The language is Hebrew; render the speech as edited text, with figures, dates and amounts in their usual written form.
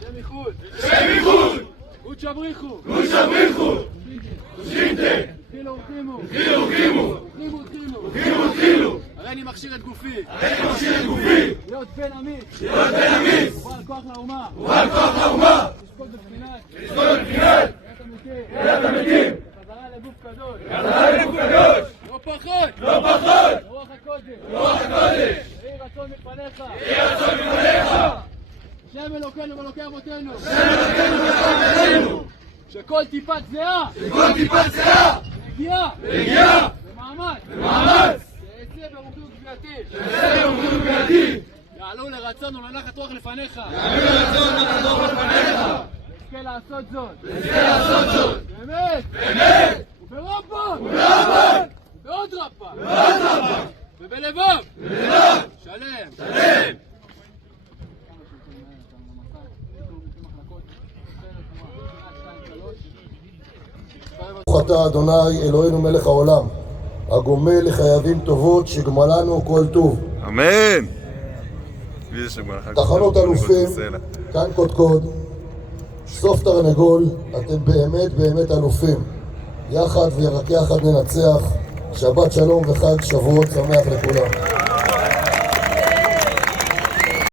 Shemichud! Shemichud! Uchabrichu! Uchabrichu! Shinte! Tchילו ורחימו! תחילו ורחימו! תחילו ותחילו! הריני מכשיר את גופי! להיות בן אמיץ! ובעל כוח לאומה! לשקול בבחינת! תחיית המתים! חזרה לגוף קדוש! לא פחות! רוח הקודש! יהי רצון מפניך! שם אלוקינו ואלוקי אבותינו! שכל טיפת זיעה! הגיעה! במאמץ! שיעשה ברומדות גבייתי! יעלו לרצון ולנחת רוח לפניך! נזכה לעשות זאת! באמת! וברוב ועוד רבה! ובלבב! שלם! ברוך אתה אדוני אלוהינו מלך העולם, הגומל לחייבים טובות, שגמלנו כל טוב. אמן. תחנות אלופים, כאן קודקוד, סוף תרנגול, אתם באמת אלופים. יחד ורק יחד ננצח. שבת שלום וחג שבועות שמח לכולם.